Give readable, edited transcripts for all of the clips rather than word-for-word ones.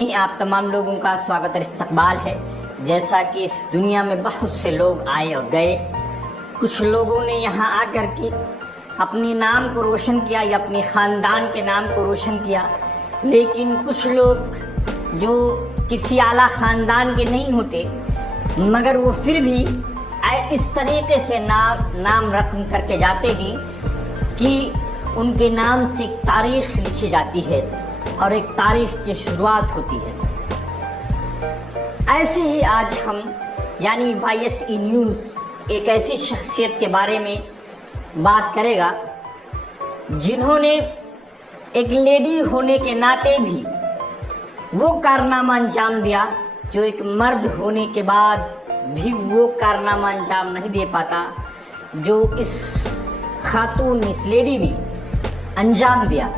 आप तमाम लोगों का स्वागत और इस्तकबाल है। जैसा कि इस दुनिया में बहुत से लोग आए और गए, कुछ लोगों ने यहाँ आकर के अपने नाम को रोशन किया या अपने ख़ानदान के नाम को रोशन किया, लेकिन कुछ लोग जो किसी आला ख़ानदान के नहीं होते मगर वो फिर भी इस तरीके से नाम रकम करके जाते हैं कि उनके नाम से एक तारीख़ लिखी जाती है और एक तारीख़ की शुरुआत होती है। ऐसे ही आज हम यानी YSE न्यूज़ एक ऐसी शख्सियत के बारे में बात करेगा जिन्होंने एक लेडी होने के नाते भी वो कारनामा अंजाम दिया जो एक मर्द होने के बाद भी वो कारनामा अंजाम नहीं दे पाता, जो इस खातून इस लेडी ने अंजाम दिया।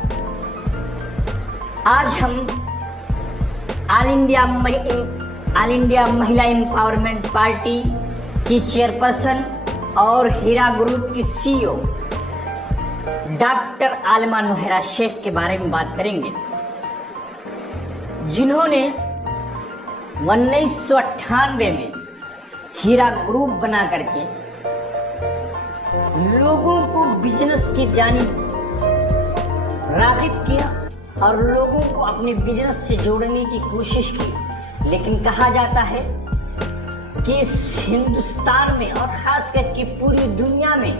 आज हम ऑल इंडिया महिला एम्पावरमेंट पार्टी की चेयरपर्सन और हीरा ग्रुप की CEO डॉक्टर आलमा नोहरा शेख के बारे में बात करेंगे, जिन्होंने 1998 में हीरा ग्रुप बना करके लोगों को बिजनेस की जानिब राग़िब किया और लोगों को अपने बिजनेस से जोड़ने की कोशिश की। लेकिन कहा जाता है कि इस हिंदुस्तान में और ख़ास करके पूरी दुनिया में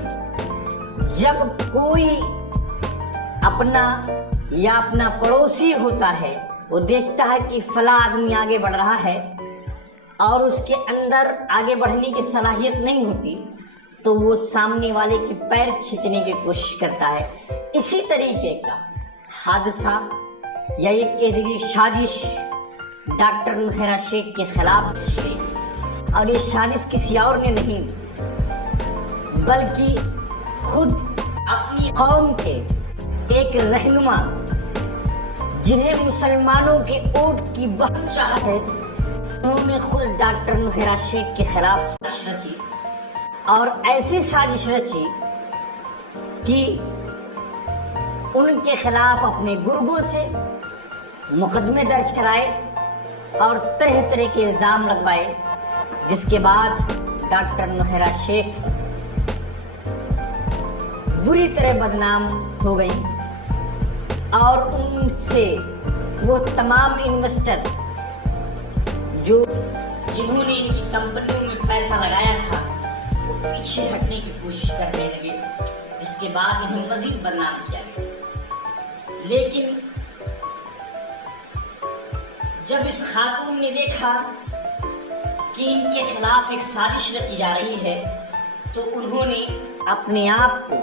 जब कोई अपना पड़ोसी होता है, वो देखता है कि फला आदमी आगे बढ़ रहा है और उसके अंदर आगे बढ़ने की सलाहियत नहीं होती, तो वो सामने वाले के पैर खींचने की कोशिश करता है। इसी तरीके का हादसा या एक कह दीजिए साजिश डॉक्टर नोहरा शेख के खिलाफ थी, और ये साजिश किसी और ने नहीं बल्कि खुद अपनी कौम के एक रहनुमा जिन्हें मुसलमानों के वोट की बहुत चाहत है, उन्होंने खुद डॉक्टर नोहरा शेख के खिलाफ साजिश रची और ऐसी साजिश रची कि उनके खिलाफ अपने गुर्गों से मुकदमे दर्ज कराए और तरह तरह के इल्ज़ाम लगवाए, जिसके बाद डॉक्टर नोहरा शेख बुरी तरह बदनाम हो गई और उनसे वो तमाम इन्वेस्टर जिन्होंने इनकी कंपनियों में पैसा लगाया था वो पीछे हटने की कोशिश करने लगे, जिसके बाद इन्हें मजीद बदनाम किया गया। लेकिन जब इस खातून ने देखा कि इनके खिलाफ एक साजिश रची जा रही है, तो उन्होंने अपने आप को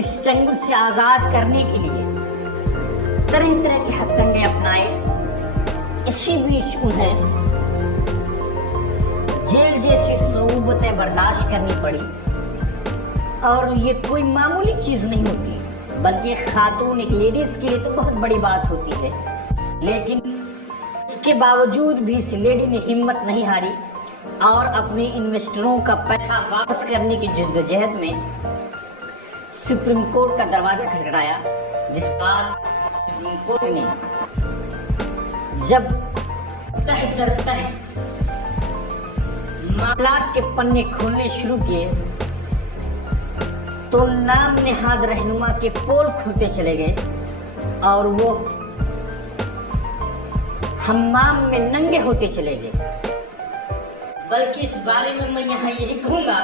इस चंगुल से आज़ाद करने के लिए तरह तरह के हथकंडे अपनाए। इसी बीच उन्हें जेल जैसी सोबतें बर्दाश्त करनी पड़ी, और ये कोई मामूली चीज़ नहीं होती, बल्कि खातून एक लेडीज़ के लिए तो बहुत बड़ी बात होती है। लेकिन उसके बावजूद भी इस लेडी ने हिम्मत नहीं हारी और अपने इन्वेस्टरों का पैसा वापस करने की जद्दोजहद में सुप्रीम कोर्ट का दरवाज़ा खटखटाया, जिस बाद सुप्रीम कोर्ट ने जब तह दर तह मामलात के पन्ने खोलने शुरू किए, तो नाम नेहाद रहनुमा के पोल खुलते चले गए और वो हम्माम में नंगे होते चले गए। बल्कि इस बारे में मैं यहाँ यही कहूँगा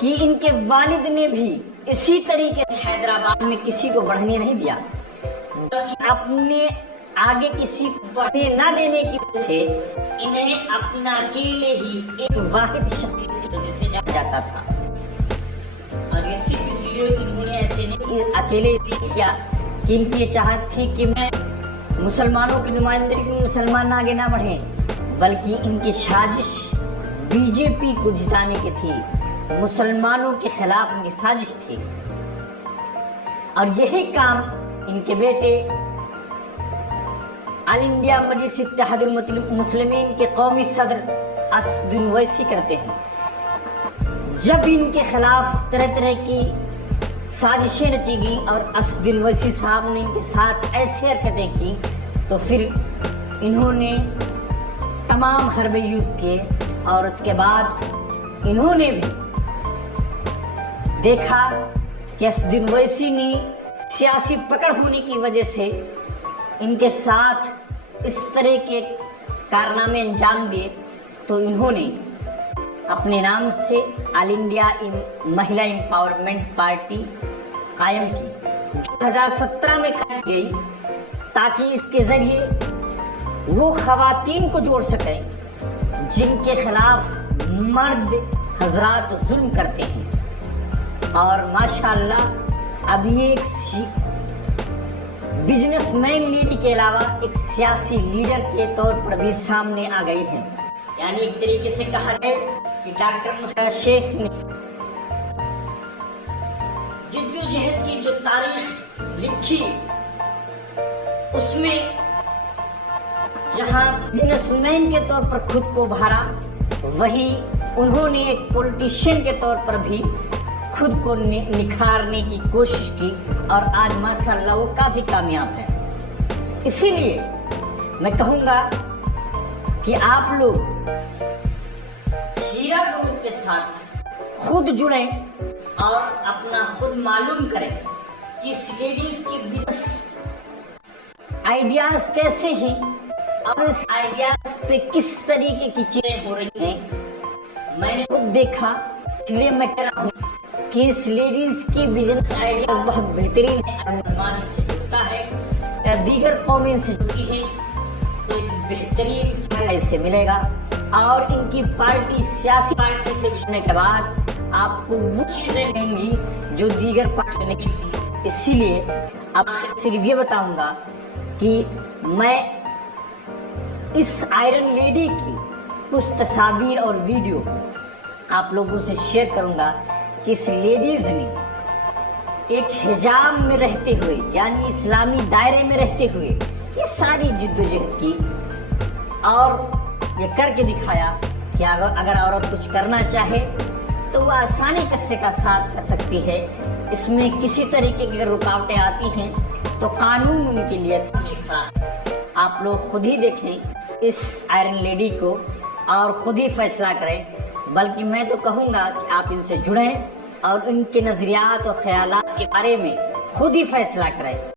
कि इनके वालिद ने भी इसी तरीके से हैदराबाद में किसी को बढ़ने नहीं दिया, बल्कि अपने आगे किसी को बढ़ने ना देने की वजह से इन्हें अपना अकेले ही एक वाहिद शख्स की वजह से जाना जाता था। और ये सिर्फ इसलिए इन्होंने ऐसे नहीं अकेले किया कि इनकी चाहत थी कि मैं मुसलमानों की नुमाइंदगी में मुसलमान आगे ना बढ़े, बल्कि इनकी साजिश BJP को जिताने की थी, मुसलमानों के खिलाफ इनकी साजिश थी। और यही काम इनके बेटे ऑल इंडिया मजलिस इत्तेहादुल मुस्लिमीन के कौमी सदर असदुद्दीन ओवैसी करते हैं। जब इनके खिलाफ तरह तरह की साजिशें रची गई और असदुल वैसी साहब ने इनके साथ ऐसी हरकतें की, तो फिर इन्होंने तमाम हरबे यूज़ किए और उसके बाद इन्होंने भी देखा कि असदुल वैसी ने सियासी पकड़ होने की वजह से इनके साथ इस तरह के कारनामे अंजाम दिए, तो इन्होंने अपने नाम से ऑल इंडिया महिला एम्पावरमेंट पार्टी कायम की, 2017 में कायम की गई, ताकि इसके जरिए वो खवातीन को जोड़ सकें जिनके खिलाफ मर्द हजरात जुल्म करते हैं। और माशाअल्लाह अब ये एक बिजनेसमैन लेडी के अलावा एक सियासी लीडर के तौर पर भी सामने आ गई है। यानी एक तरीके से कहा जाए कि डॉक्टर मुहैया शेख ने जिद्दोजहद की जो तारीख लिखी, उसमें जहां बिजनेसमैन के तौर पर खुद को उभारा, वहीं उन्होंने एक पॉलिटिशियन के तौर पर भी खुद को निखारने की कोशिश की और आज माशाअल्लाह वो काफ़ी कामयाब है। इसीलिए मैं कहूँगा कि आप लोग हीरा ग्रुप के साथ खुद जुड़ें और अपना खुद मालूम करें कि इस लेडीज के बिजनेस आइडियाज कैसे हैं और इस आइडियाज पे किस तरीके की चीजें हो रही हैं। मैंने खुद देखा, इसलिए मैं कह रहा हूँ कि इस लेडीज की बिजनेस आइडिया बहुत बेहतरीन है। मुसलमान से जुड़ता है या दीगर कौमें से जुड़ती है तो एक बेहतरीन फायदा से मिलेगा, और इनकी पार्टी सियासी पार्टी से जुड़ने के बाद आपको वो चीजें मिलेंगी जो दीगर पार्टी नहीं मिलती। इसीलिए आपसे सिर्फ ये बताऊंगा कि मैं इस आयरन लेडी की कुछ तस्वीर और वीडियो आप लोगों से शेयर करूंगा कि इस लेडीज ने एक हिजाब में रहते हुए, यानी इस्लामी दायरे में रहते हुए ये सारी जिद्दोजहद की और ये करके दिखाया कि अगर औरत कुछ करना चाहे तो वह आसानी से का साथ कर सकती है। इसमें किसी तरीके की अगर रुकावटें आती हैं तो कानून उनके लिए सामने खड़ा है। आप लोग खुद ही देखें इस आयरन लेडी को और खुद ही फैसला करें। बल्कि मैं तो कहूँगा कि आप इनसे जुड़ें और उनके नज़रियात और ख्यालात के बारे में खुद ही फैसला करें।